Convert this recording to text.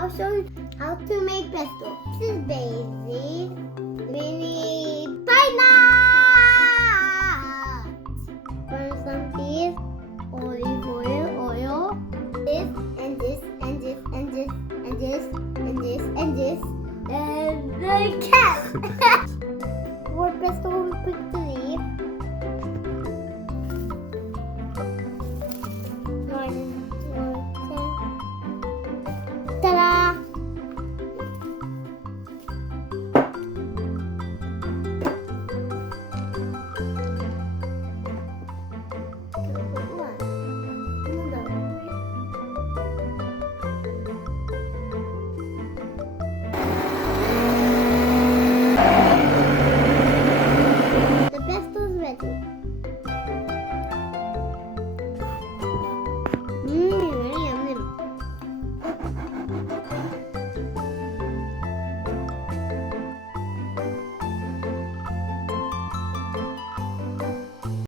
I'll show you how to make pesto. This is basic. We need